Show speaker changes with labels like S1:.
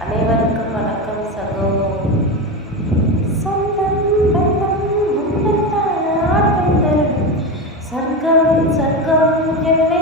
S1: அனைவருக்கும் வணக்கம் சகோ சொந்தம் பந்தம் முன்னத்தான ஆட்டம் தரும் சொர்க்கம் சொர்க்கம் என்னை